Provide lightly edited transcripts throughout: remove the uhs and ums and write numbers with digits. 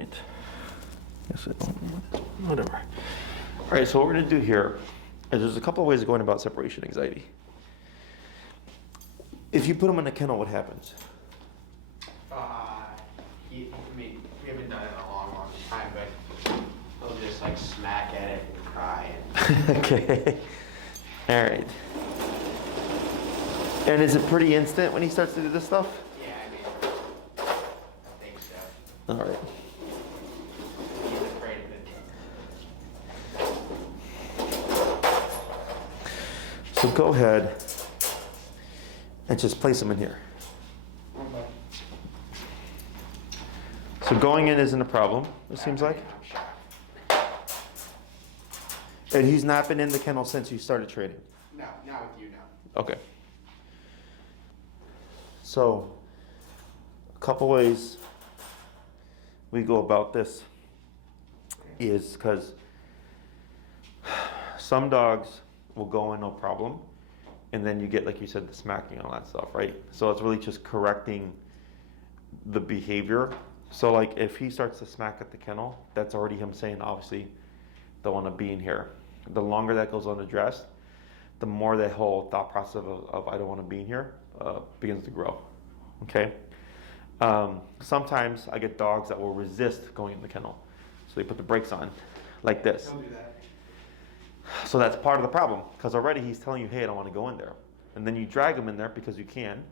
right. Yes, whatever. All right, so what we're gonna do here is there's a couple of ways of going about separation anxiety. If you put him in a kennel, what happens? We haven't done it in a long, long time, but he'll just like smack at it and cry. Okay. All right. And is it pretty instant when he starts to do this stuff? Yeah, I think so. All right. He's afraid of it. So go ahead and just place him in here. So going in isn't a problem, it seems like. I'm shocked. And he's not been in the kennel since you started training? No, not with you now. Okay. So, a couple ways we go about this is because some dogs will go in no problem, and then you get, like you said, the smacking and all that stuff, right? So it's really just correcting the behavior. So like if he starts to smack at the kennel, that's already him saying, obviously, don't want to be in here. The longer that goes unaddressed, the more that whole thought process of I don't want to be in here begins to grow, okay? Sometimes I get dogs that will resist going in the kennel. So they put the brakes on, like this. Don't do that. So that's part of the problem, because already he's telling you, hey, I don't want to go in there. And then you drag him in there because you can,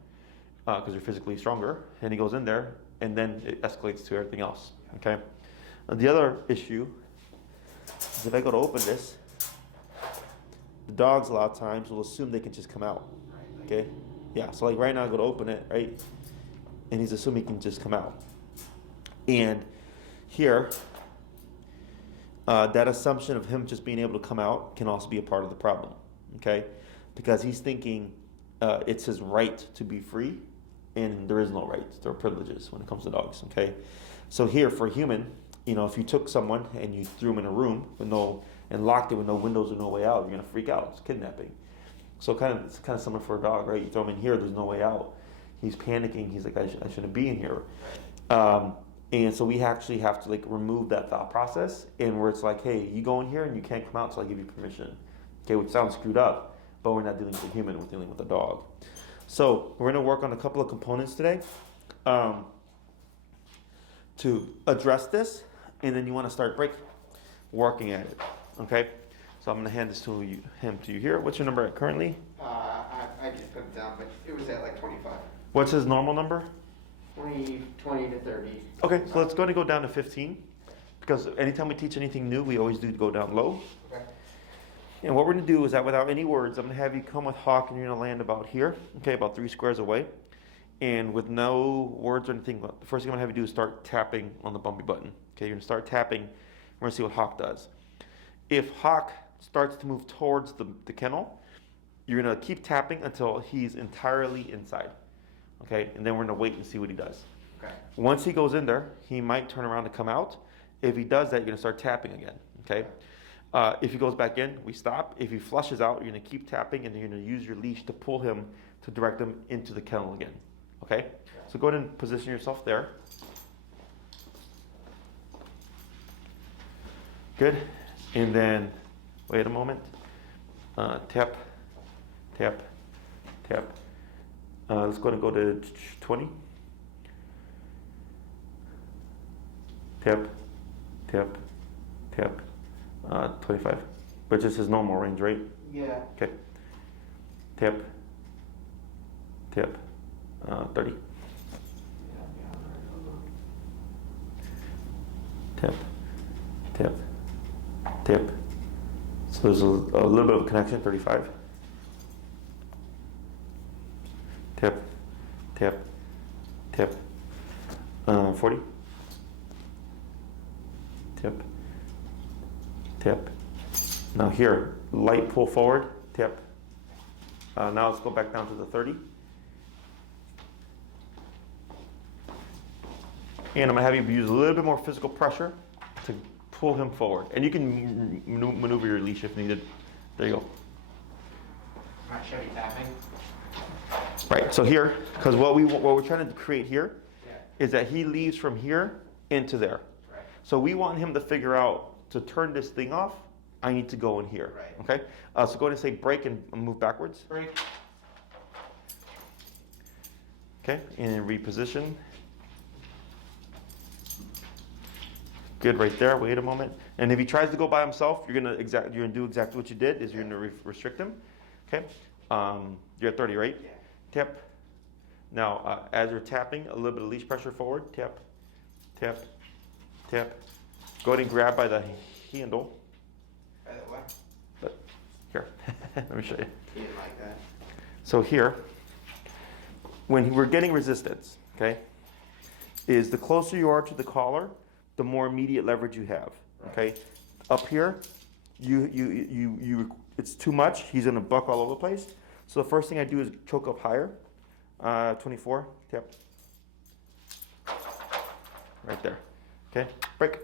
because you're physically stronger, and he goes in there, and then it escalates to everything else, okay? And the other issue is if I go to open this, the dogs a lot of times will assume they can just come out, okay? Yeah, so like right now I go to open it, right? And he's assuming he can just come out. And here, that assumption of him just being able to come out can also be a part of the problem, okay? Because he's thinking it's his right to be free, and there is no rights, there are privileges when it comes to dogs, okay? So here, for a human, you know, if you took someone and you threw him in a room with and locked it with no windows and no way out, you're gonna freak out. It's kidnapping. So it's kind of similar for a dog, right? You throw him in here, there's no way out. He's panicking. He's like, I shouldn't be in here. And so we actually have to like remove that thought process, and where it's like, hey, you go in here and you can't come out until I give you permission. Okay, which sounds screwed up, but we're not dealing with a human, we're dealing with a dog. So we're gonna work on a couple of components today to address this, and then you wanna start working at it, okay? So I'm gonna hand this to him to you here. What's your number at currently? I just put it down, but it was at like 25. What's his normal number? 20 to 30. Okay, so let's go down to 15, because anytime we teach anything new, we always do go down low. Okay. And what we're gonna do is that without any words, I'm gonna have you come with Hawk, and you're gonna land about here, okay, about 3 squares away. And with no words or anything, the first thing I'm gonna have you do is start tapping on the bumpy button. Okay, you're gonna start tapping, we're gonna see what Hawk does. If Hawk starts to move towards the kennel, you're gonna keep tapping until he's entirely inside. Okay, and then we're gonna wait and see what he does. Okay. Once he goes in there, he might turn around to come out. If he does that, you're gonna start tapping again, okay? If he goes back in, we stop. If he flushes out, you're gonna keep tapping, and you're gonna use your leash to pull him to direct him into the kennel again, okay? So go ahead and position yourself there. Good, and then wait a moment. Tap, tap, tap. Let's go to 20. Tap, tap, tap. 25. Which is his normal range, right? Yeah. Okay. Tap, tap. 30. Tap, tap, tap. So there's a little bit of a connection, 35. Tap, tap, tap. 40. Tap, tap. Now here, light pull forward, tap. Now let's go back down to the 30. And I'm gonna have you use a little bit more physical pressure to pull him forward. And you can maneuver your leash if needed. There you go. Not should be tapping. Right, so here, because what we're trying to create here Yeah. is that he leaves from here into there. Right. So we want him to figure out to turn this thing off. I need to go in here. Right. Okay. So go ahead and say break and move backwards. Break. Okay. And reposition. Good right there. Wait a moment. And if he tries to go by himself, you're gonna do exactly what you did. Is you're gonna restrict him. Okay. You're at 30, right? Yeah. Tap. Now, as you're tapping, a little bit of leash pressure forward. Tap, tap, tap. Go ahead and grab by the handle. By the what? But here, let me show you. He didn't like that. So here, when we're getting resistance, okay, is the closer you are to the collar, the more immediate leverage you have. Okay, up here, it's too much. He's gonna buck all over the place. So the first thing I do is choke up higher. 24, tap. Right there. Okay, break.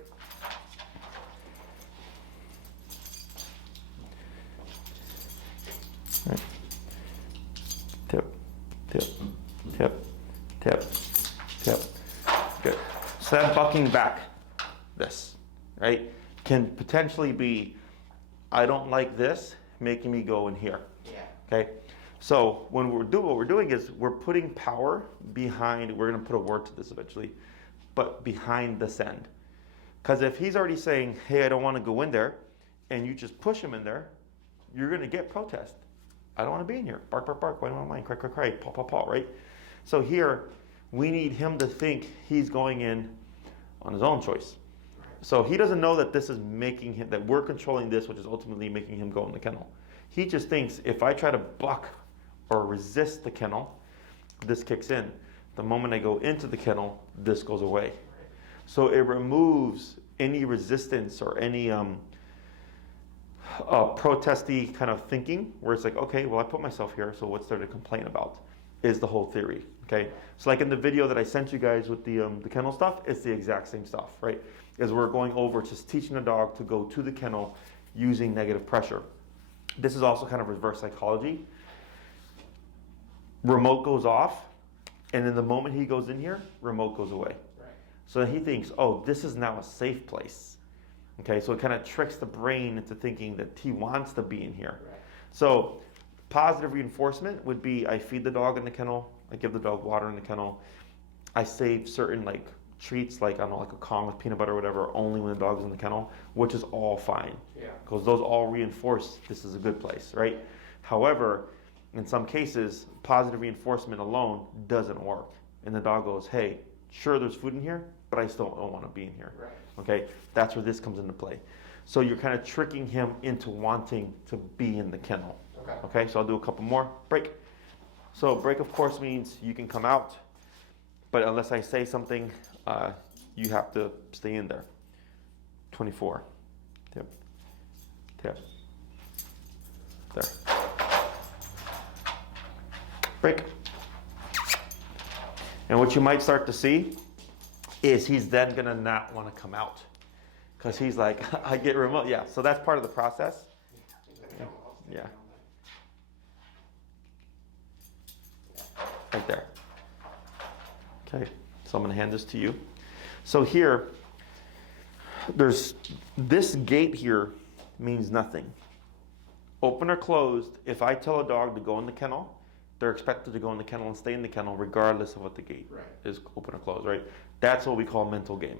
Right. Tip, tip, tip, tip, tip. Good. So that bucking back, this, right, can potentially be, I don't like this, making me go in here. Yeah. Okay. So when what we're doing is we're putting power behind, we're going to put a word to this eventually, but behind the send. Because if he's already saying, hey, I don't want to go in there, and you just push him in there, you're going to get protest. I don't want to be in here. Bark, bark, bark. Why do I mind? Cry, cry, cry. Paw, paw, paw, right? So here, we need him to think he's going in on his own choice. So he doesn't know that this is making him, that we're controlling this, which is ultimately making him go in the kennel. He just thinks if I try to buck or resist the kennel, this kicks in. The moment I go into the kennel, this goes away. So it removes any resistance or any protesty kind of thinking where it's like, okay, well, I put myself here, so what's there to complain about is the whole theory, okay? So like in the video that I sent you guys with the kennel stuff, it's the exact same stuff, right? Is we're going over just teaching the dog to go to the kennel using negative pressure. This is also kind of reverse psychology. Remote goes off, and in the moment he goes in here, remote goes away. Right. So he thinks, oh, this is now a safe place. Okay, so it kind of tricks the brain into thinking that he wants to be in here. Right. So positive reinforcement would be I feed the dog in the kennel, I give the dog water in the kennel, I save certain like treats like, I don't know, like a Kong with peanut butter or whatever, only when the dog's in the kennel, which is all fine. Yeah. Because those all reinforce this is a good place, right? However, in some cases, positive reinforcement alone doesn't work. And the dog goes, hey, sure there's food in here, but I still don't want to be in here. Right. Okay, that's where this comes into play. So you're kind of tricking him into wanting to be in the kennel. Okay. Okay, so I'll do a couple more. Break. So break, of course, means you can come out, but unless I say something, you have to stay in there. 24. Tip. Tip. There. Break. And what you might start to see is he's then going to not want to come out because he's like, I get remote. Yeah, so that's part of the process. Yeah. Right there. Okay, so I'm going to hand this to you. So here, there's this gate here means nothing. Open or closed, if I tell a dog to go in the kennel, they're expected to go in the kennel and stay in the kennel regardless of what the gate is, open or closed, right? That's what we call mental game.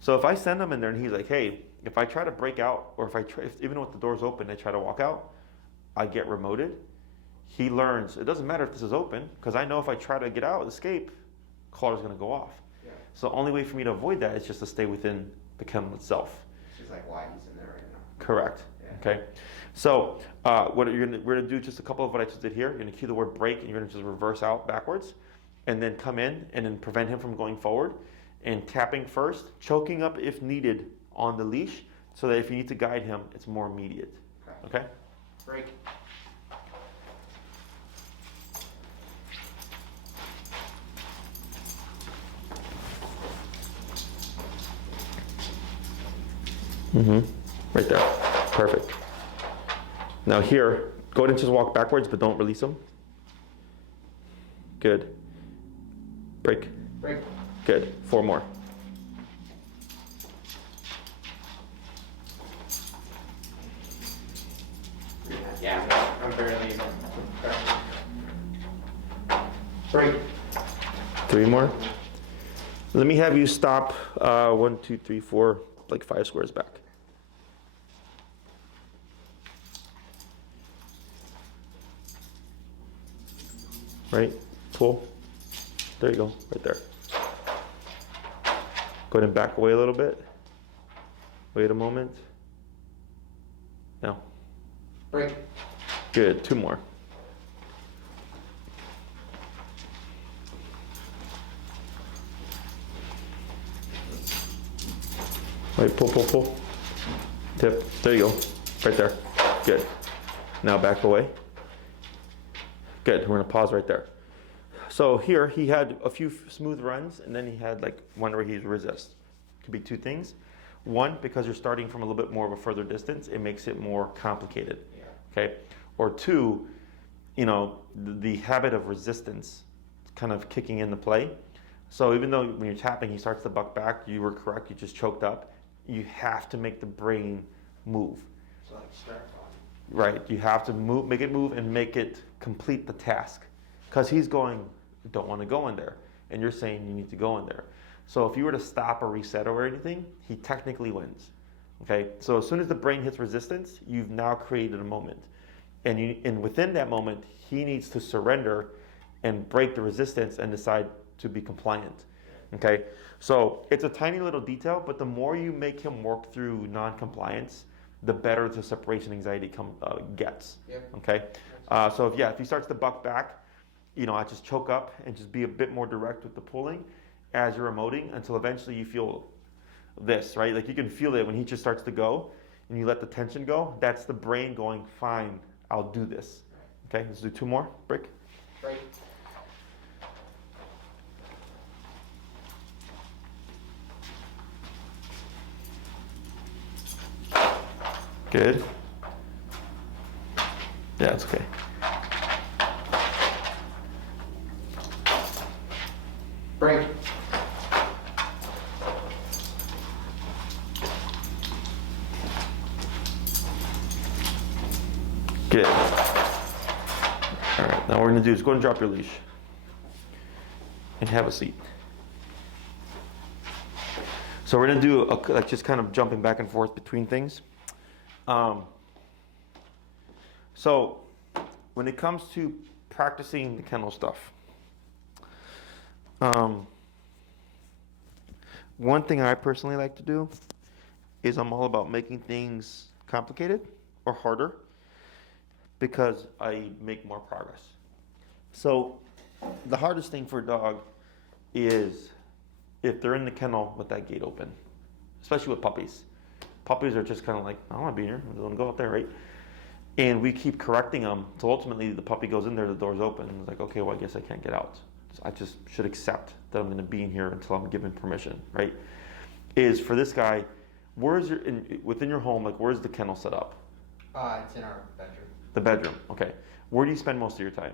So if I send them in there and he's like, hey, if I try to break out, or even with the doors open, they try to walk out, I get remoted. He learns, it doesn't matter if this is open, because I know if I try to get out, escape, collar's gonna go off. Yeah. So the only way for me to avoid that is just to stay within the kennel itself. It's just like why he's in there right now. Correct. Yeah. Okay. So we're gonna do just a couple of what I just did here. You're gonna cue the word break, and you're gonna just reverse out backwards, and then come in and then prevent him from going forward, and tapping first, choking up if needed on the leash, so that if you need to guide him, it's more immediate. Okay. Break. Right there. Perfect. Now here, go ahead and just walk backwards, but don't release them. Good. Break. Break. Good. 4 more. Yeah, I'm barely. Break. 3 more. Let me have you stop 1, 2, 3, 4, like 5 squares back. Right? Pull. There you go, right there. Go ahead and back away a little bit. Wait a moment. Now. Break. Good, 2 more. Wait, pull. Tip, there you go, right there. Good. Now back away. Good, we're gonna pause right there. So here, he had a few smooth runs, and then he had like one where he resists. Could be 2 things. One, because you're starting from a little bit more of a further distance, it makes it more complicated, okay? Or 2, you know, the habit of resistance kind of kicking into play. So even though when you're tapping, he starts to buck back, you were correct, you just choked up, you have to make the brain move. So like start on. Right, you have to move, make it move and make it complete the task. Because he's going, don't want to go in there. And you're saying you need to go in there. So if you were to stop or reset or anything, he technically wins. Okay, so as soon as the brain hits resistance, you've now created a moment. And within that moment, he needs to surrender and break the resistance and decide to be compliant. Okay, so it's a tiny little detail, but the more you make him work through non-compliance, the better the separation anxiety gets. Yep. Okay, so if he starts to buck back, you know, I just choke up and just be a bit more direct with the pulling as you're emoting until eventually you feel this, right? Like you can feel it when he just starts to go and you let the tension go. That's the brain going, fine, I'll do this. Okay, let's do 2 more. Break. Break. Good. Yeah, it's okay. Break. Good. All right, now what we're gonna do is go and drop your leash and have a seat. So we're gonna do like just kind of jumping back and forth between things. So when it comes to practicing the kennel stuff, one thing I personally like to do is I'm all about making things complicated or harder because I make more progress. So the hardest thing for a dog is if they're in the kennel with that gate open, especially with puppies. Puppies are just kind of like, I don't want to be here, let them go out there, right? And we keep correcting them, so ultimately the puppy goes in there, the door's open, and it's like, okay, well I guess I can't get out. I just should accept that I'm going to be in here until I'm given permission, right? Is for this guy, within your home, like where's the kennel set up? It's in our bedroom. The bedroom, okay. Where do you spend most of your time?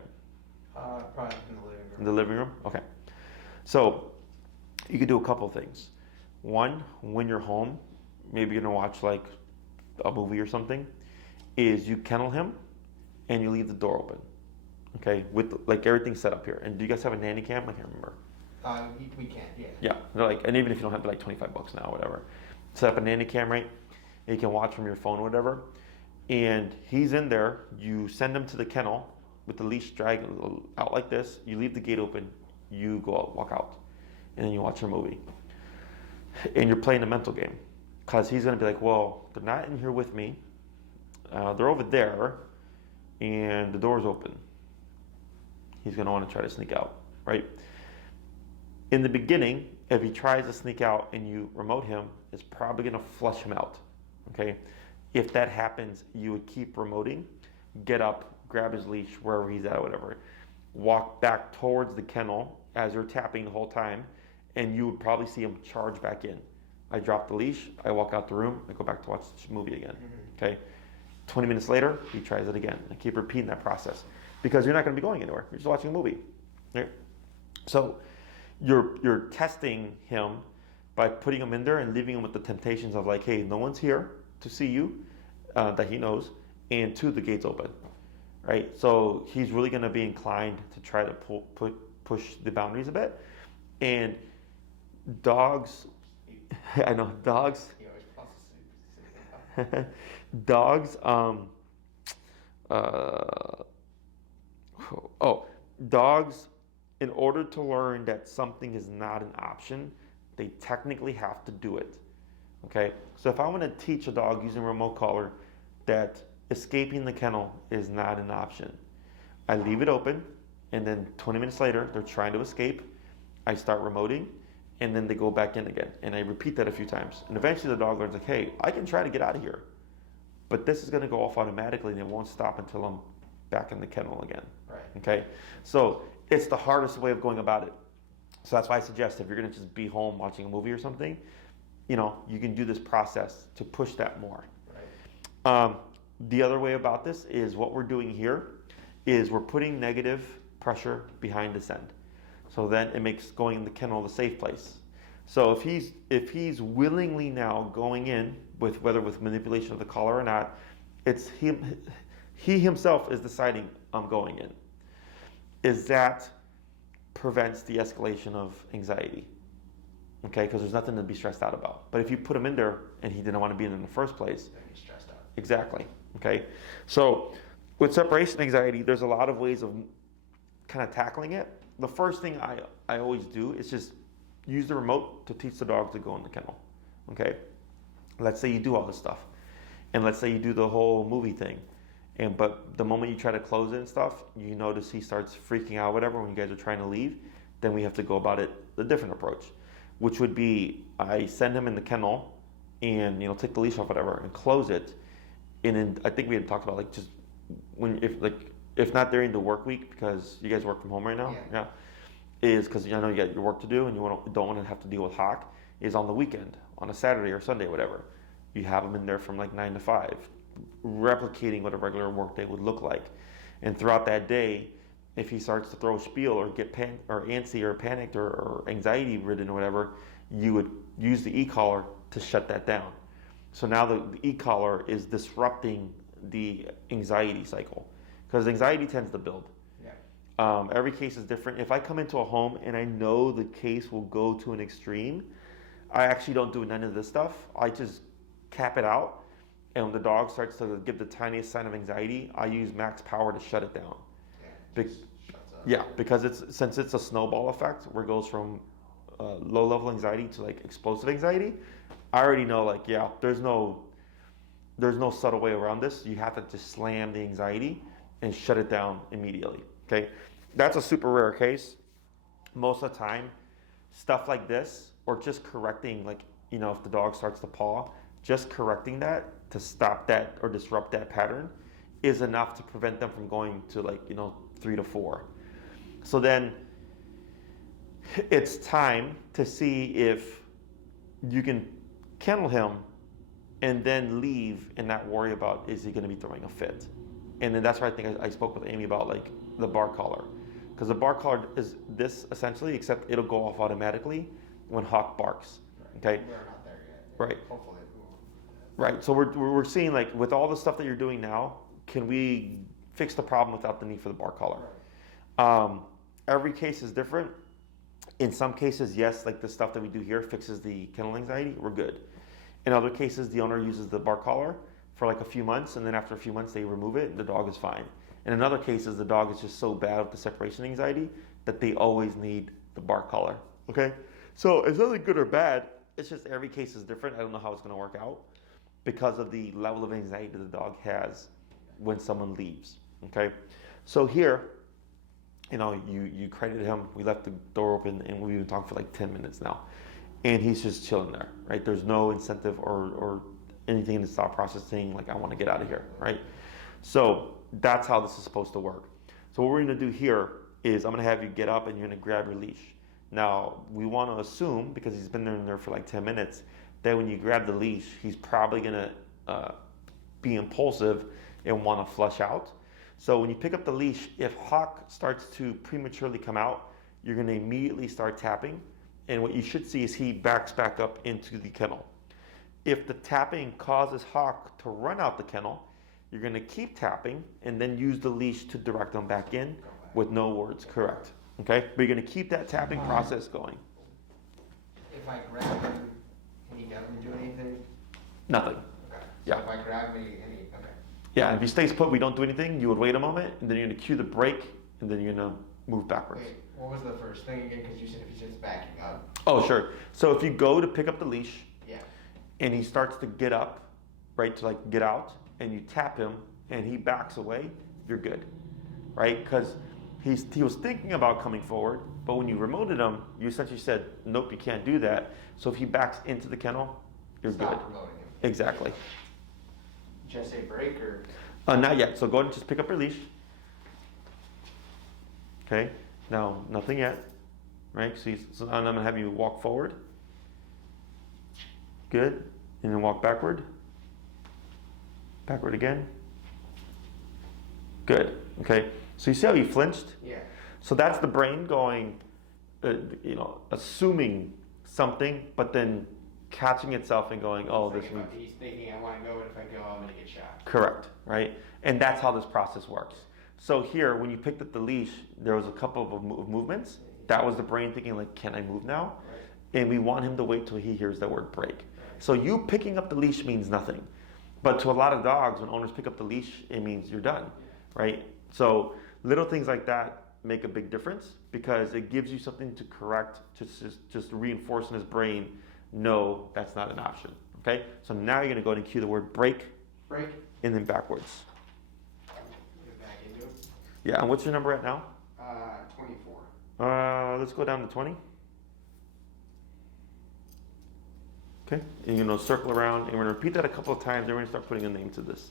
Probably in the living room. In the living room? Okay. So you could do a couple things. One, when you're home, maybe you're gonna watch like a movie or something, is you kennel him and you leave the door open. Okay, with like everything set up here. And do you guys have a nanny cam? I can't remember. We can, yeah. Yeah, they're like, and even if you don't have like $25 now, whatever, set up a nanny cam, right? And you can watch from your phone or whatever. And he's in there. You send him to the kennel with the leash dragged out like this. You leave the gate open. You go out, walk out, and then you watch your movie. And you're playing a mental game, because he's gonna be like, well, they're not in here with me. They're over there, and the door's open. He's gonna want to try to sneak out, right? In the beginning, if he tries to sneak out and you remote him, it's probably gonna flush him out, okay? If that happens, you would keep remoting, get up, grab his leash wherever he's at or whatever, walk back towards the kennel as you're tapping the whole time, and you would probably see him charge back in. I drop the leash, I walk out the room, I go back to watch the movie again, okay? 20 minutes later, he tries it again. I keep repeating that process because you're not gonna be going anywhere. You're just watching a movie, right? So you're testing him by putting him in there and leaving him with the temptations of like, hey, no one's here to see you, that he knows, and 2, the gate's open, right? So he's really going to be inclined to try to push the boundaries a bit. And dogs, I know dogs, He always falls asleep. dogs, dogs, in order to learn that something is not an option, they technically have to do it. Okay? So if I want to teach a dog using a remote collar that escaping the kennel is not an option, I leave it open, and then 20 minutes later, they're trying to escape. I start remoting, and then they go back in again. And I repeat that a few times. And eventually the dog learns, like, hey, I can try to get out of here, but this is going to go off automatically, and it won't stop until I'm back in the kennel again. Right. Okay? So it's the hardest way of going about it. So that's why I suggest if you're going to just be home watching a movie or something, you can do this process to push that more. Right. The other way about this is what we're doing here is we're putting negative pressure behind this end. So then it makes going in the kennel the safe place. So if he's willingly now going in with whether with manipulation of the collar or not, it's he himself is deciding I'm going in. That prevents the escalation of anxiety. Okay, because there's nothing to be stressed out about. But if you put him in there and he didn't want to be in the first place, Then he's stressed out. exactly. Okay, so with separation anxiety, there's a lot of ways of kind of tackling it. The first thing I always do is just use the remote to teach the dog to go in the kennel. Okay, let's say you do all this stuff, and let's say you do the whole movie thing, but the moment you try to close it and stuff, you notice he starts freaking out, whatever. When you guys are trying to leave, then we have to go about it a different approach, which would be I send him in the kennel and take the leash off, whatever, and close it. And then I think we had talked about like just if not during the work week, because you guys work from home right now, Yeah. is because I know you got your work to do and you don't want to have to deal with Hawk. Is on the weekend, on a Saturday or Sunday, whatever, you have him in there from like 9 to 5, replicating what a regular work day would look like. And throughout that day, if he starts to throw a spiel or get antsy or panicked or anxiety ridden or whatever, you would use the e-collar to shut that down. So now the e-collar is disrupting the anxiety cycle, because anxiety tends to build. Yeah. Every case is different. If I come into a home and I know the case will go to an extreme, I actually don't do none of this stuff. I just cap it out, and when the dog starts to give the tiniest sign of anxiety, I use max power to shut it down. Yeah. Because since it's a snowball effect where it goes from low level anxiety to like explosive anxiety, I already know there's no subtle way around this. You have to just slam the anxiety and shut it down immediately. Okay, that's a super rare case. Most of the time, stuff like this, or just correcting, if the dog starts to paw, just correcting that to stop that or disrupt that pattern is enough to prevent them from going to 3 to 4. So then it's time to see if you can kennel him and then leave and not worry about is he going to be throwing a fit. And then that's why I think I spoke with Amy about the bar collar, because the bar collar is this essentially, except it'll go off automatically when Hawk barks. Okay. We're not there yet. Right. Hopefully we won't. Right. So we're seeing with all the stuff that you're doing now, can we fix the problem without the need for the bar collar? Right. Every case is different. In some cases, yes, like the stuff that we do here fixes the kennel anxiety, we're good. In other cases, the owner uses the bar collar for a few months, and then after a few months they remove it and the dog is fine. And in other cases, the dog is just so bad with the separation anxiety that they always need the bar collar. Okay? So it's nothing good or bad, it's just every case is different. I don't know how it's going to work out because of the level of anxiety the dog has when someone leaves. Okay? So here, you credited him, we left the door open, and we've been talking for 10 minutes now. And he's just chilling there, right? There's no incentive or anything in the thought process saying, I want to get out of here, right? So that's how this is supposed to work. So what we're going to do here is I'm going to have you get up and you're going to grab your leash. Now, we want to assume, because he's been in there for 10 minutes, that when you grab the leash, he's probably going to be impulsive and want to flush out. So when you pick up the leash, if Hawk starts to prematurely come out, you're going to immediately start tapping. And what you should see is he backs back up into the kennel. If the tapping causes Hawk to run out the kennel, you're going to keep tapping and then use the leash to direct them back in with no words. Correct. Okay? But you're going to keep that tapping process going. If I grab him and he doesn't do anything? Nothing. Okay. So Yeah. if I grab me and he, okay. Yeah, if he stays put, we don't do anything, you would wait a moment, and then you're going to cue the brake, and then you're going to move backwards. Wait, what was the first thing again? Because you said if he's just backing up. Oh, sure. So if you go to pick up the leash, Yeah. and he starts to get up, right, to like get out, and you tap him, and he backs away, you're good, right? Because he was thinking about coming forward, but when you remoted him, you essentially said, nope, you can't do that. So if he backs into the kennel, you're Stop good. promoting him. Exactly. Just a break or? Not yet. So go ahead and just pick up your leash. Okay. Now, nothing yet, right? So I'm going to have you walk forward. Good. And then walk backward. Backward again. Good. Okay. So you see how he flinched? Yeah. So that's the brain going, assuming something, but then catching itself and going, oh, this means. He's thinking, I want to go, but if I go, I'm going to get shot. Correct, right? And that's how this process works. So here, when you picked up the leash, there was a couple of movements. That was the brain thinking, like, can I move now? Right. And we want him to wait till he hears the word break. Right. So you picking up the leash means nothing. But to a lot of dogs, when owners pick up the leash, it means you're done, right? So little things like that make a big difference because it gives you something to correct, to just reinforce in his brain, no, that's not an option, okay? So now you're going to go ahead and cue the word break. Break. And then backwards. Get back into it. Yeah, and what's your number at now? 24. Let's go down to 20. Okay, and you're going to circle around, and we're going to repeat that a couple of times, and we're going to start putting a name to this.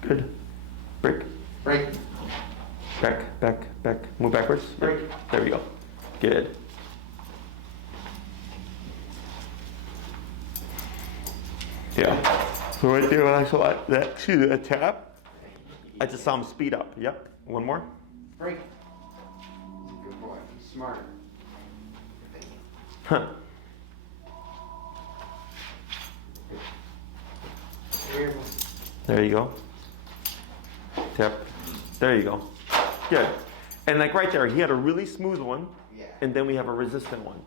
Good. Break. Break. Back. Move backwards. Break. There we go. Good. Yeah. So right there, when I saw that tap, I just saw him speed up. Yep. One more. Break. He's a good boy. He's smart. Huh. Here. There you go. Tap. There you go. Good. And like right there, he had a really smooth one, Yeah. and then we have a resistant one.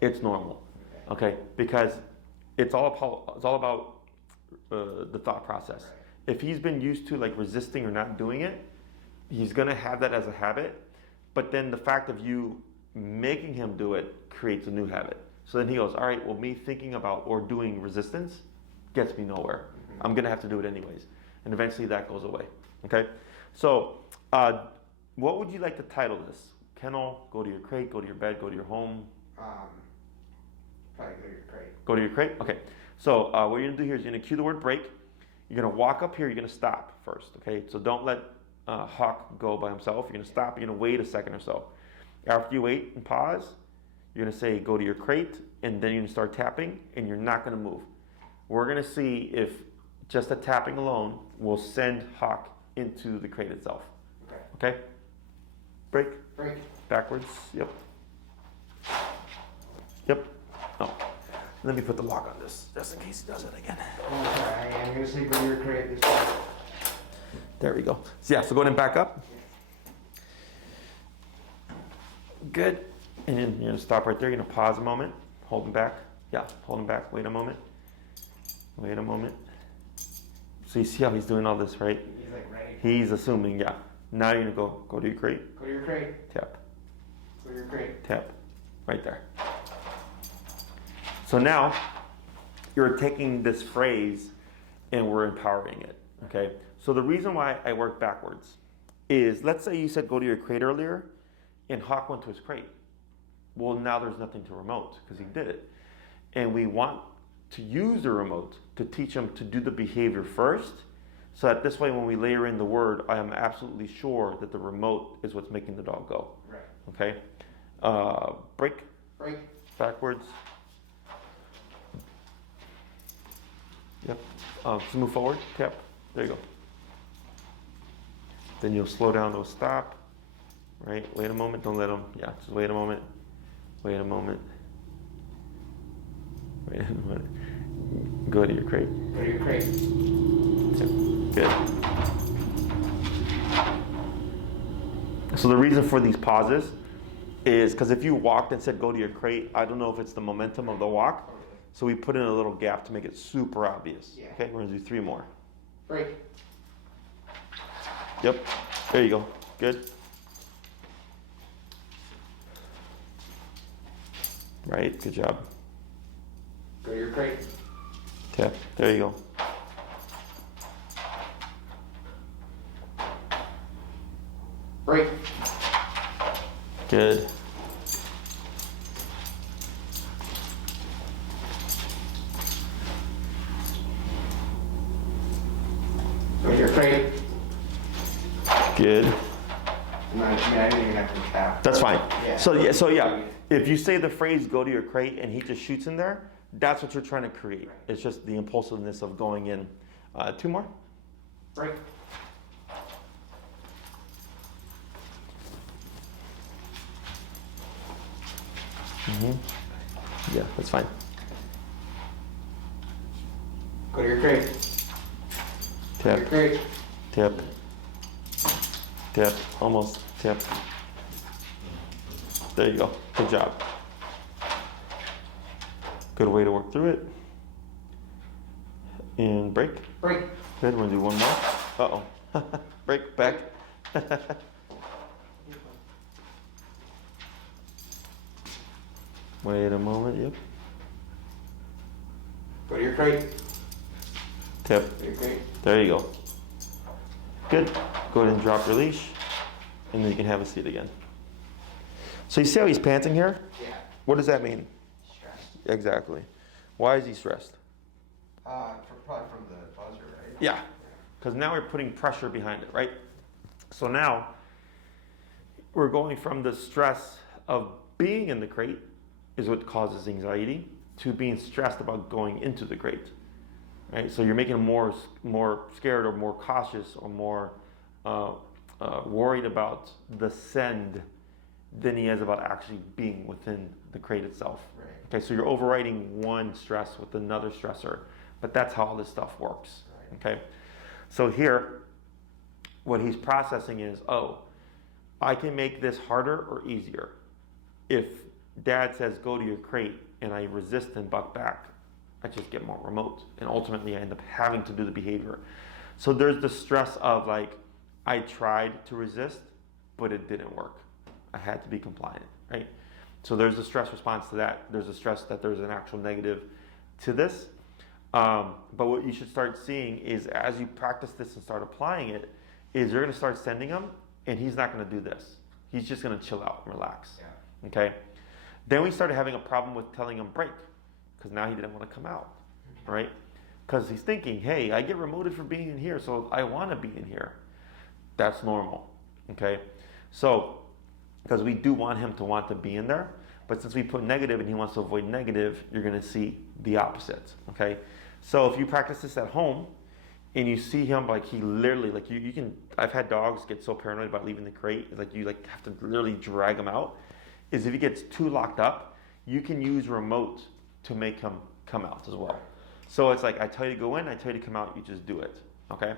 It's normal, okay? Because it's all about the thought process. Right. If he's been used to like resisting or not doing it, he's gonna have that as a habit. But then the fact of you making him do it creates a new habit. So then he goes, all right, well, me thinking about or doing resistance gets me nowhere. Mm-hmm. I'm gonna have to do it anyways. And eventually that goes away, okay? So what would you like to title this? Kennel, go to your crate, go to your bed, go to your home. Probably go to your crate. Go to your crate? Okay. So what you're gonna do here is you're gonna cue the word break. You're gonna walk up here, you're gonna stop first, okay? So don't let Hawk go by himself. You're gonna stop, you're gonna wait a second or so. After you wait and pause, you're gonna say go to your crate, and then you're gonna start tapping, and you're not gonna move. We're gonna see if just the tapping alone will send Hawk into the crate itself. Okay. Okay? Break. Break. Backwards. Yep. Oh. Let me put the lock on this, just in case he does it again. Okay, I'm gonna say go to your crate this time. There we go. So yeah, so go ahead and back up. Good. And then you're gonna stop right there. You're gonna pause a moment. Hold him back. Yeah, hold him back. Wait a moment. So you see how he's doing all this, right? He's like ready. He's assuming, yeah. Now you're gonna go to your crate. Go to your crate. Tap. Go to your crate. Tap. Right there. So now you're taking this phrase and we're empowering it. Okay. So the reason why I work backwards is, let's say you said go to your crate earlier and Hawk went to his crate. Well, now there's nothing to remote because he did it. And we want to use the remote to teach him to do the behavior first, so that this way when we layer in the word, I am absolutely sure that the remote is what's making the dog go. Right. Okay? Break. Break. Backwards. Yep. Just move forward. Tap. There you go. Then you'll slow down to a stop. Right? Wait a moment. Don't let him. Yeah, just wait a moment. Wait a moment. Wait a minute. Go to your crate. Go to your crate. Good. So the reason for these pauses is because if you walked and said go to your crate, I don't know if it's the momentum of the walk. So we put in a little gap to make it super obvious. Yeah. Okay, we're gonna do 3 more. Break. Yep, there you go, good. Right, good job. Go to your crate. Tap, there you go. Break. Good. Go to your crate. Good. I didn't even have to tap. That's fine. Yeah. So yeah, if you say the phrase "go to your crate" and he just shoots in there, that's what you're trying to create. It's just the impulsiveness of going in. 2 more. Break. Yeah, that's fine. Go to your crate. Go to your Tap, crate. tap, tap, almost tap. There you go. Good job. Good way to work through it. And break. Break. Good. We're gonna do 1 more. Uh-oh. Break, back. Wait a moment, yep. Go to your crate. Tap. Go to your crate. There you go. Good. Go ahead and drop your leash, and then you can have a seat again. So you see how he's panting here? Yeah. What does that mean? Stress. Exactly. Why is he stressed? Probably from the buzzer, right? Yeah, because now we're putting pressure behind it, right? So now we're going from the stress of being in the crate is what causes anxiety to being stressed about going into the crate, right? So you're making him more scared or more cautious or more worried about the send than he is about actually being within the crate itself. Right. Okay, so you're overriding one stress with another stressor, but that's how all this stuff works. Right. Okay, so here, what he's processing is, oh, I can make this harder or easier. If Dad says go to your crate and I resist and buck back, I just get more remote, and ultimately I end up having to do the behavior. So there's the stress of like, I tried to resist, but it didn't work. I had to be compliant, right? So there's a stress response to that. There's a stress that there's an actual negative to this. But what you should start seeing is as you practice this and start applying it, is you're going to start sending him, and he's not going to do this. He's just going to chill out and relax. Yeah. Okay? Then we started having a problem with telling him break, because now he didn't want to come out, right? Because he's thinking, hey, I get remoted for being in here, so I want to be in here. That's normal, okay? So, because we do want him to want to be in there, but since we put negative and he wants to avoid negative, you're going to see the opposite, okay? So if you practice this at home and you see him like he literally, like you can, I've had dogs get so paranoid about leaving the crate, like you like have to literally drag him out, is if he gets too locked up, you can use remote to make him come out as well. So it's like, I tell you to go in, I tell you to come out, you just do it, okay?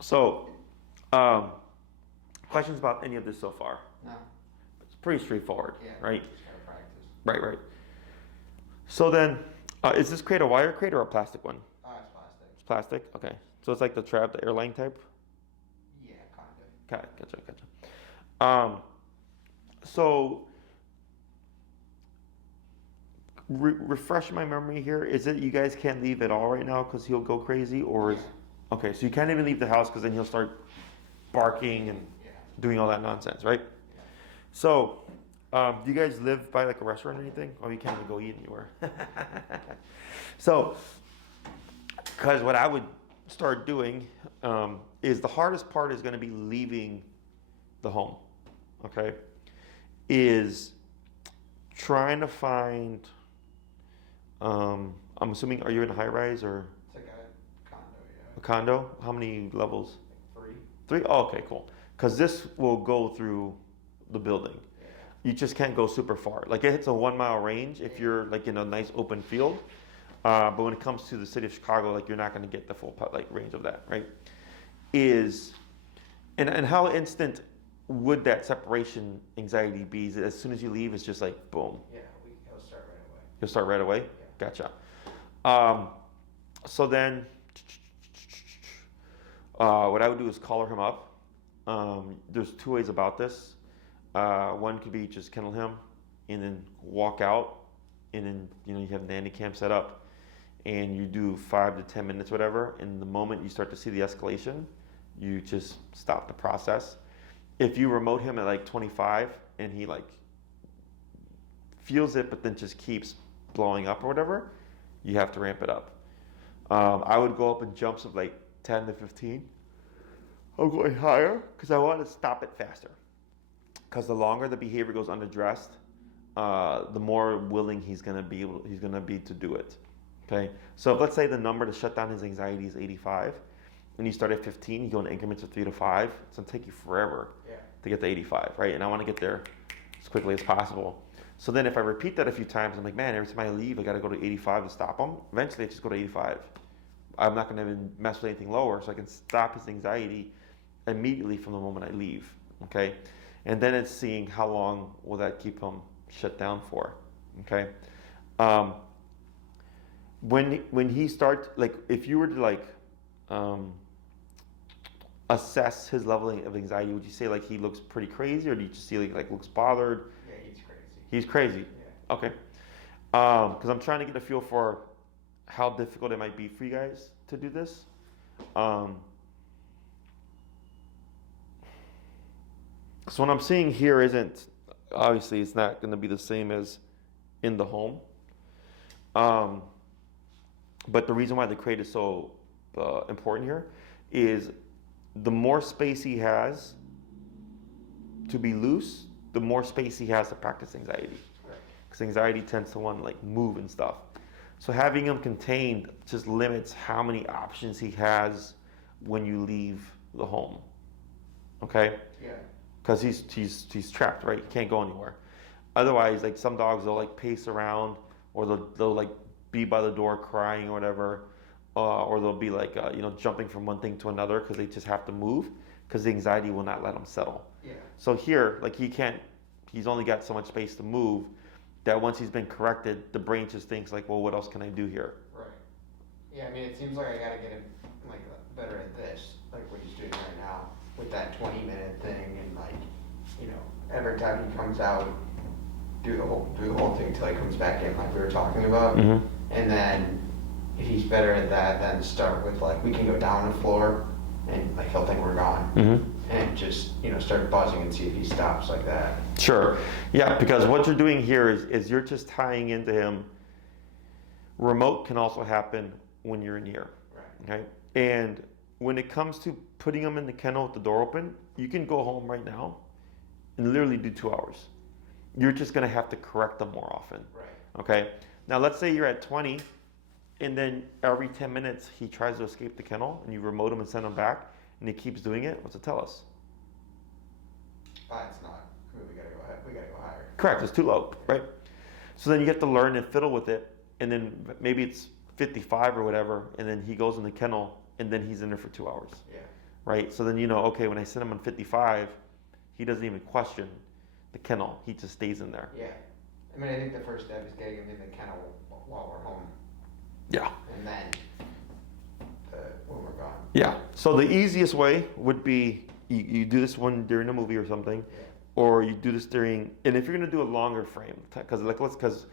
So, questions about any of this so far? No. It's pretty straightforward, Yeah. right? Just gotta practice. Right. So then, is this crate a wire crate or a plastic one? It's plastic. It's plastic, okay. So it's like the trap, the airline type? Yeah, kind of. Okay, gotcha. So, refresh my memory here. Is it you guys can't leave at all right now because he'll go crazy, or is okay? So you can't even leave the house because then he'll start barking and doing all that nonsense, right? Yeah. So, do you guys live by like a restaurant or anything? Oh, you can't even go eat anywhere. So, because what I would start doing is the hardest part is going to be leaving the home. Okay, is trying to find. I'm assuming, are you in a high rise or It's like a condo, yeah. a condo? How many levels? Like 3. 3? Oh, okay, cool. Because this will go through the building. Yeah. you just can't go super far. Like it hits a 1 mile range if you're like in a nice open field. But when it comes to the city of Chicago, like you're not going to get the full like range of that, right? And how instant would that separation anxiety be? Is it as soon as you leave, it's just like boom. Yeah, he'll start right away. You'll start right away? Yeah. Gotcha. So then, what I would do is collar him up. There's 2 ways about this. One could be just kennel him and then walk out, and then you have the nanny cam set up, and you do 5 to 10 minutes, whatever. And the moment you start to see the escalation, you just stop the process. If you remote him at like 25 and he like feels it, but then just keeps blowing up or whatever, you have to ramp it up. I would go up in jumps of like 10 to 15. I'm going higher because I want to stop it faster. Because the longer the behavior goes unaddressed, the more willing he's gonna be to do it. Okay. So if, let's say the number to shut down his anxiety is 85, and you start at 15, you go in increments of 3 to 5. It's gonna take you forever to get to 85, right? And I want to get there as quickly as possible. So then if I repeat that a few times, I'm like, man, every time I leave, I got to go to 85 to stop him. Eventually, I just go to 85. I'm not going to even mess with anything lower, so I can stop his anxiety immediately from the moment I leave, okay? And then it's seeing how long will that keep him shut down for, okay? When he starts, like, if you were to, like, assess his level of anxiety, would you say, like, he looks pretty crazy, or do you just see, like looks bothered? Yeah, he's crazy. He's crazy? Yeah. Okay. Because I'm trying to get a feel for how difficult it might be for you guys to do this. So what I'm seeing here isn't, obviously it's not going to be the same as in the home. But the reason why the crate is so important here is the more space he has to be loose, the more space he has to practice anxiety. Because anxiety tends to want to like move and stuff. So having him contained just limits how many options he has when you leave the home. Okay? Yeah. Because he's trapped, right? He can't go anywhere. Otherwise, like some dogs, they'll like pace around, or they'll like be by the door crying or whatever, or they'll be like jumping from one thing to another because they just have to move because the anxiety will not let them settle. Yeah. So here, like he's only got so much space to move that once he's been corrected, the brain just thinks like, well, what else can I do here? Right. Yeah, I mean, it seems like I gotta get him like better at this, like what he's doing right now with that 20-minute thing, and like, every time he comes out, do the whole thing till he comes back in, like we were talking about, and then if he's better at that, then start with like we can go down the floor, and like he'll think we're gone, and just start buzzing and see if he stops like that. Sure. Yeah, because what you're doing here is you're just tying into him. Remote can also happen when you're in here. Right. Okay. And when it comes to putting him in the kennel with the door open, you can go home right now and literally do 2 hours. You're just going to have to correct them more often. Right. Okay. Now let's say you're at 20, and then every 10 minutes he tries to escape the kennel, and you remote him and send him back, and he keeps doing it. What's it tell us? It's not. I mean, we gotta go ahead. We gotta go higher. Correct. It's too low, right? So then you have to learn and fiddle with it, and then maybe it's 55 or whatever, and then he goes in the kennel, and then he's in there for 2 hours. Yeah. Right. So then okay, when I send him on 55, he doesn't even question the kennel. He just stays in there. Yeah. I mean, I think the first step is getting him in the kennel while we're home. Yeah. And then when we're gone. Yeah. So the easiest way would be you do this one during a movie or something, or you do this during. And if you're gonna do a longer frame, because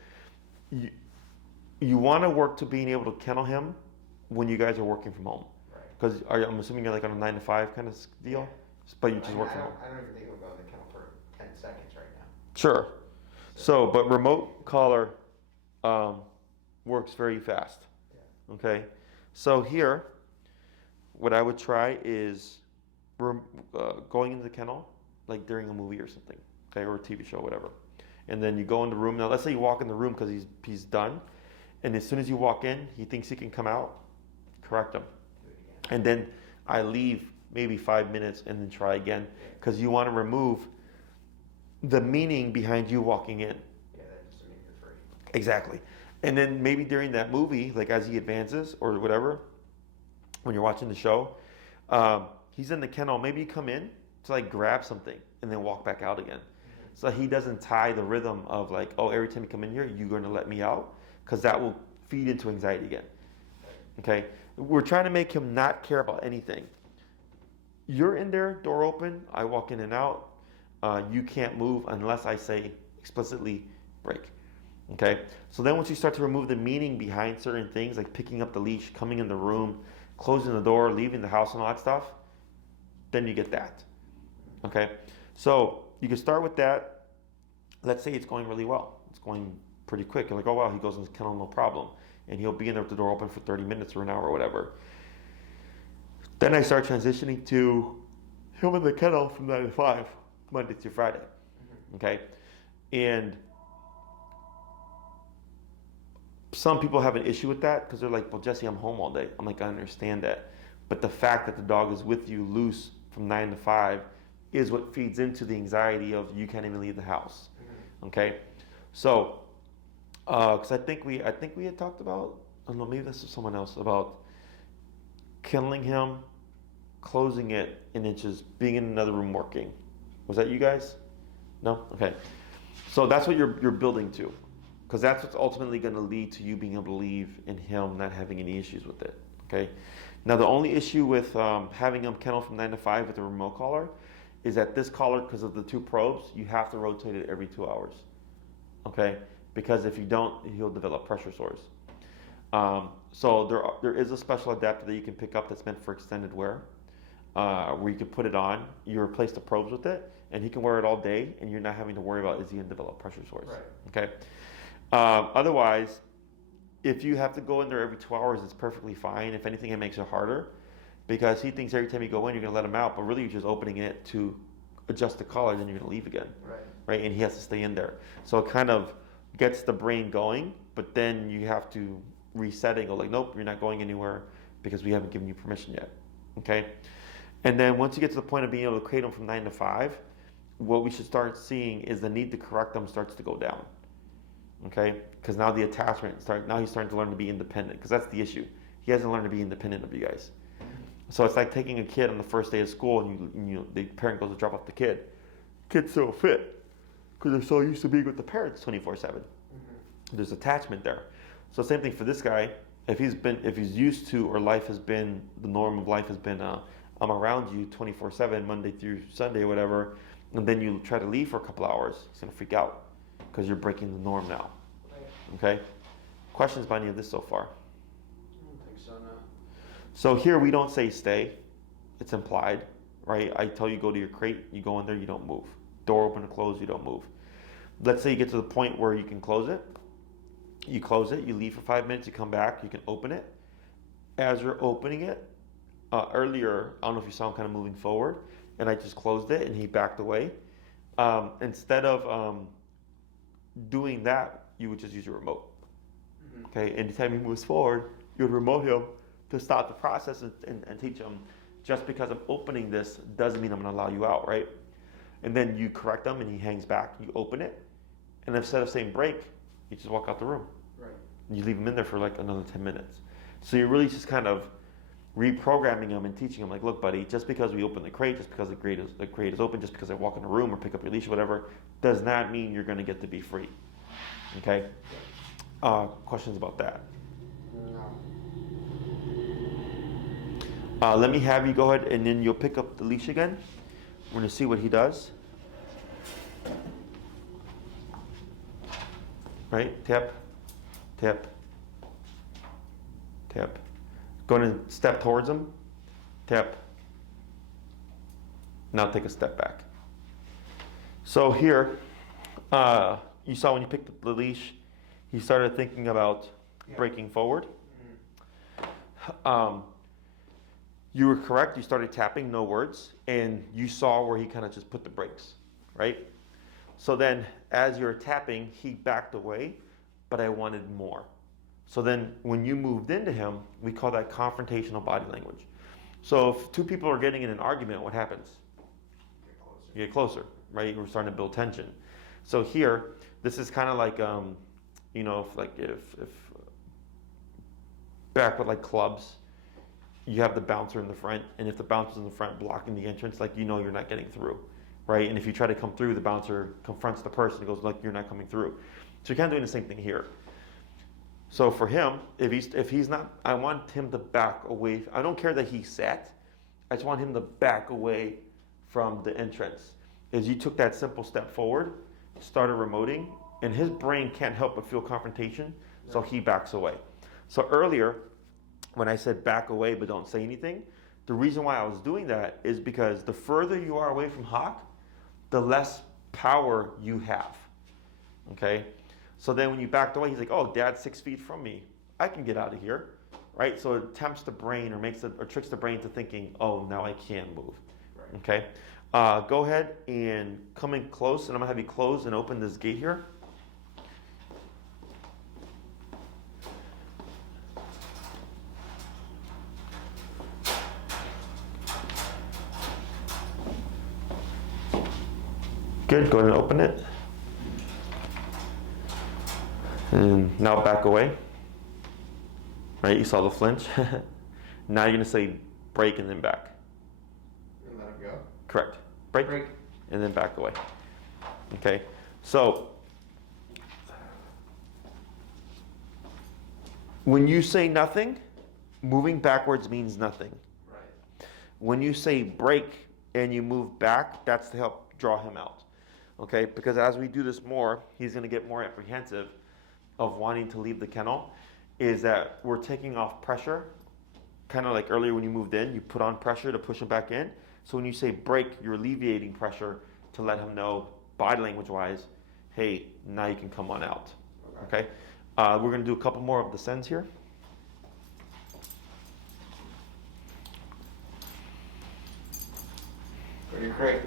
you want to work to being able to kennel him when you guys are working from home. Right. Because I'm assuming you're like on a 9 to 5 kind of deal, but you just work from home. I don't even think he'll go in the kennel for 10 seconds right now. Sure. So, but remote collar works very fast. Yeah. Okay. So here, what I would try is going into the kennel, like during a movie or something, okay, or a TV show, whatever. And then you go in the room. Now, let's say you walk in the room because he's done, and as soon as you walk in, he thinks he can come out. Correct him. Do it again. And then I leave maybe 5 minutes and then try again because you want to remove the meaning behind you walking in. Yeah, that doesn't mean you're free. Exactly. And then maybe during that movie, like as he advances or whatever, when you're watching the show, he's in the kennel. Maybe you come in to like grab something and then walk back out again. So he doesn't tie the rhythm of like, oh, every time you come in here, you're going to let me out, because that will feed into anxiety again. Okay? We're trying to make him not care about anything. You're in there, door open, I walk in and out. You can't move unless I say explicitly break. Okay? So then once you start to remove the meaning behind certain things, like picking up the leash, coming in the room, closing the door, leaving the house and all that stuff, then you get that. Okay? So you can start with that. Let's say it's going really well. It's going pretty quick. You're like, oh wow, he goes in his kennel, no problem. And he'll be in there with the door open for 30 minutes or an hour or whatever. Then I start transitioning to him in the kennel from 9 to 5, Monday through Friday. Okay? And some people have an issue with that because they're like, well, Jesse, I'm home all day. I'm like, I understand that. But the fact that the dog is with you loose from 9 to 5 is what feeds into the anxiety of you can't even leave the house. Okay? So, because I think we had talked about, I don't know, maybe this is someone else, about killing him, closing it, and then just being in another room working. Was that you guys? No? Okay. So that's what you're building to, because that's what's ultimately going to lead to you being able to leave and him not having any issues with it. Okay. Now the only issue with having him kennel from 9 to 5 with a remote collar is that this collar, because of the two probes, you have to rotate it every 2 hours. Okay. Because if you don't, he'll develop pressure sores. So there is a special adapter that you can pick up that's meant for extended wear, where you can put it on, you replace the probes with it, and he can wear it all day, and you're not having to worry about is he going to develop pressure sores. Right. Okay. Otherwise, if you have to go in there every 2 hours, it's perfectly fine. If anything, it makes it harder, because he thinks every time you go in, you're going to let him out, but really you're just opening it to adjust the collar, and then you're going to leave again. Right. Right. And he has to stay in there. So it kind of gets the brain going, but then you have to reset it and go like, nope, you're not going anywhere because we haven't given you permission yet. Okay? And then once you get to the point of being able to crate them from 9 to 5, what we should start seeing is the need to correct them starts to go down. Okay? Because now the attachment now he's starting to learn to be independent, because that's the issue. He hasn't learned to be independent of you guys. So it's like taking a kid on the first day of school, and the parent goes to drop off the kid. Kid's so fit because they're so used to being with the parents 24/7. There's attachment there. So same thing for this guy. If he's used to, or life has been, the norm of life has been, I'm around you 24/7, Monday through Sunday, whatever, and then you try to leave for a couple hours, he's gonna freak out because you're breaking the norm now. Okay? Questions about any of this so far? I don't think so, no. So here we don't say stay. It's implied, right? I tell you go to your crate, you go in there, you don't move. Door open or closed, you don't move. Let's say you get to the point where you can close it. You close it, you leave for 5 minutes, you come back, you can open it. As you're opening it, earlier, I don't know if you saw him kind of moving forward, and I just closed it and he backed away. Instead of doing that, you would just use your remote. Okay, anytime he moves forward, you would remote him to stop the process and teach him, just because I'm opening this doesn't mean I'm going to allow you out, right? And then you correct him and he hangs back, you open it, and instead of saying break, you just walk out the room. Right. And you leave him in there for like another 10 minutes. So you're really just kind of reprogramming him and teaching him, like, look, buddy, just because we open the crate, just because the crate is open, just because I walk in the room or pick up your leash or whatever, does not mean you're going to get to be free. Okay? Questions about that? No. Let me have you go ahead, and then you'll pick up the leash again. We're going to see what he does. Right? Tap, tap, tap. Going to step towards him. Tap. Now take a step back. So here, you saw when you picked up the leash, he started thinking about breaking forward. You were correct. You started tapping, no words, and you saw where he kind of just put the brakes, right? So then, as you're tapping, he backed away, but I wanted more. So then, when you moved into him, we call that confrontational body language. So if two people are getting in an argument, what happens? Get closer. You get closer. right? We're starting to build tension. So here, this is kind of like, if back with like clubs, you have the bouncer in the front, and if the bouncer's in the front blocking the entrance, like you're not getting through, right? And if you try to come through, the bouncer confronts the person and goes, like, you're not coming through. So you're kind of doing the same thing here. So for him, if he's not, I want him to back away. I don't care that he's set. I just want him to back away from the entrance. As you took that simple step forward, started remoting, and his brain can't help but feel confrontation, so he backs away. So earlier, when I said back away but don't say anything, the reason why I was doing that is because the further you are away from Hawk, the less power you have. Okay? So then when you backed away, he's like, oh, Dad's 6 feet from me. I can get out of here. Right? So it tempts the brain or tricks the brain to thinking, oh, now I can move. Right. Okay? Go ahead and come in close, and I'm going to have you close and open this gate here. Good, go ahead and open it. And now back away. Right, you saw the flinch. Now you're going to say break and then back. And let him go? Correct. Break, and then back away. Okay, so when you say nothing, moving backwards means nothing. Right. When you say break and you move back, that's to help draw him out. Okay, because as we do this more, he's going to get more apprehensive of wanting to leave the kennel, is that we're taking off pressure, kind of like earlier when you moved in, you put on pressure to push him back in. So when you say break, you're alleviating pressure to let him know, body language wise, hey, now you can come on out. Okay? We're going to do a couple more of the sends here. Go to your crate.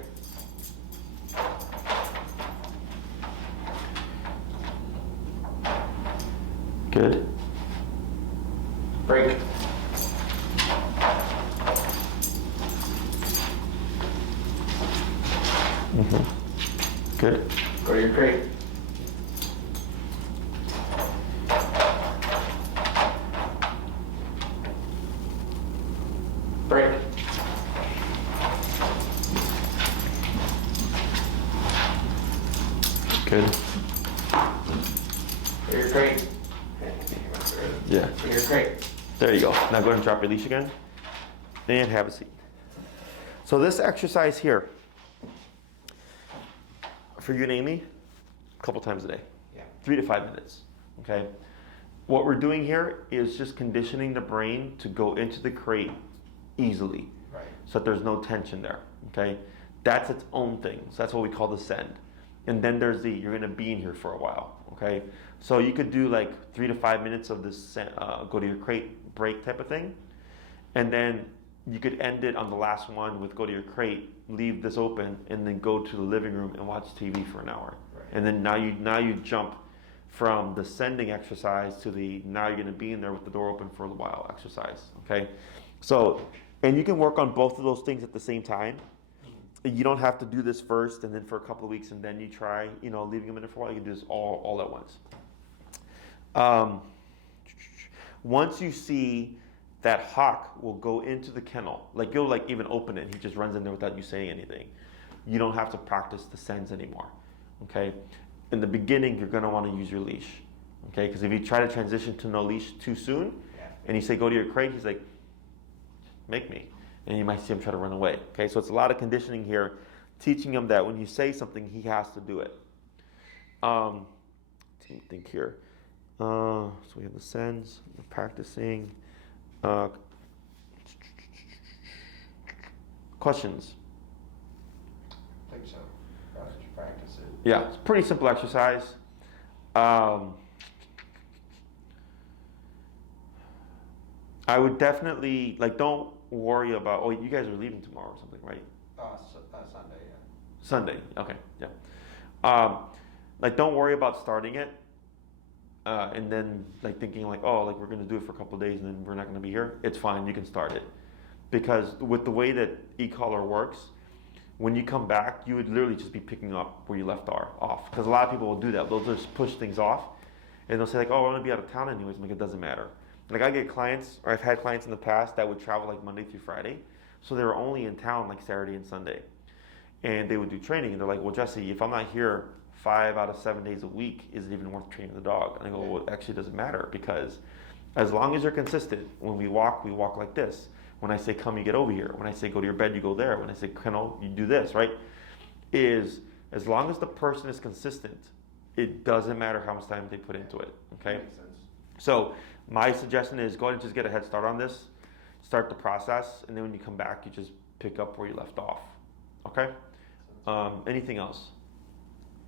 Good. Break. Mm-hmm. Good. Go to your crate. Break. Good. Go to your crate. Yeah. Go to your crate. There you go. Now go ahead and drop your leash again. And have a seat. So this exercise here, for you and Amy, a couple times a day. Yeah. 3 to 5 minutes. Okay? What we're doing here is just conditioning the brain to go into the crate easily. Right. So that there's no tension there. Okay? That's its own thing. So that's what we call the send. And then there's the, you're going to be in here for a while. Okay? So you could do like 3 to 5 minutes of this go to your crate break type of thing. And then you could end it on the last one with go to your crate, leave this open, and then go to the living room and watch TV for an hour. Right. And then now you jump from the sending exercise to the now you're going to be in there with the door open for a while exercise. Okay? So, and you can work on both of those things at the same time. You don't have to do this first and then for a couple of weeks and then you try, leaving them in there for a while. You can do this all at once. Once you see that Hawk will go into the kennel, like you'll like even open it and he just runs in there without you saying anything. You don't have to practice the sends anymore. Okay? In the beginning, you're going to want to use your leash. Okay? Because if you try to transition to no leash too soon and you say go to your crate, he's like, make me. And you might see him try to run away. Okay, so it's a lot of conditioning here, teaching him that when you say something, he has to do it. Let me think here. So we have the sends, we're practicing. Questions? I think so. How did you practice it? Yeah, it's a pretty simple exercise. I would definitely, don't worry about, you guys are leaving tomorrow or something, right? Sunday, yeah. Sunday, okay, yeah. Don't worry about starting it, and then thinking we're going to do it for a couple of days and then we're not going to be here. It's fine, you can start it. Because with the way that e-collar works, when you come back, you would literally just be picking up where you left off. Because a lot of people will do that. They'll just push things off, and they'll say like, "Oh, I'm gonna be out of town anyways." I'm like, it doesn't matter. Like I get clients, or I've had clients in the past that would travel like Monday through Friday, so they were only in town like Saturday and Sunday, and they would do training. And they're like, "Well, Jesse, if I'm not here 5 out of 7 days a week, is it even worth training the dog?" And I go, "Well, it actually doesn't matter because as long as you're consistent, when we walk like this. When I say come, you get over here. When I say go to your bed, you go there. When I say kennel, you do this, right? Is as long as the person is consistent, it doesn't matter how much time they put into it. Okay. That makes sense. So my suggestion is go ahead and just get a head start on this, start the process, and then when you come back, you just pick up where you left off. Okay. Anything else?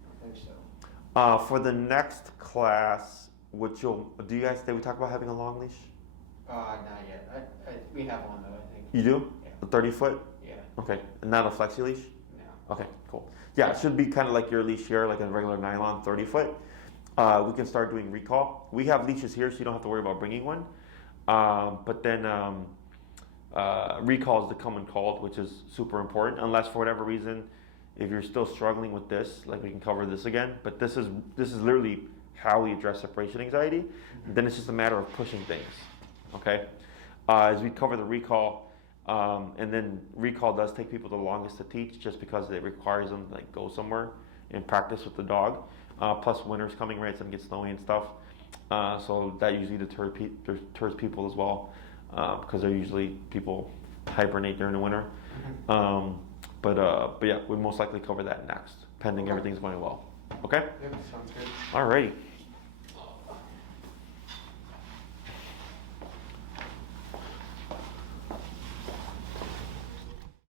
I think so. For the next class, which do you guys, did we talk about having a long leash? Not yet. We have one though, I think. You do? Yeah. A 30-foot? Yeah. Okay. And not a flexi leash? No. Okay, cool. Yeah, it should be kind of like your leash here, like a regular nylon 30-foot. We can start doing recall. We have leashes here, so you don't have to worry about bringing one. But then recall is the common called, which is super important, unless for whatever reason, if you're still struggling with this, like we can cover this again. But this is literally how we address separation anxiety. Mm-hmm. Then it's just a matter of pushing things. Okay, as we cover the recall, and then recall does take people the longest to teach, just because it requires them to like go somewhere and practice with the dog. Plus, winter's coming, right? It's gonna get snowy and stuff, so that usually deters people as well, because they're usually people hibernate during the winter. But yeah, we'll most likely cover that next, pending Okay. everything's going well. Okay. Yep, sounds good. Alrighty.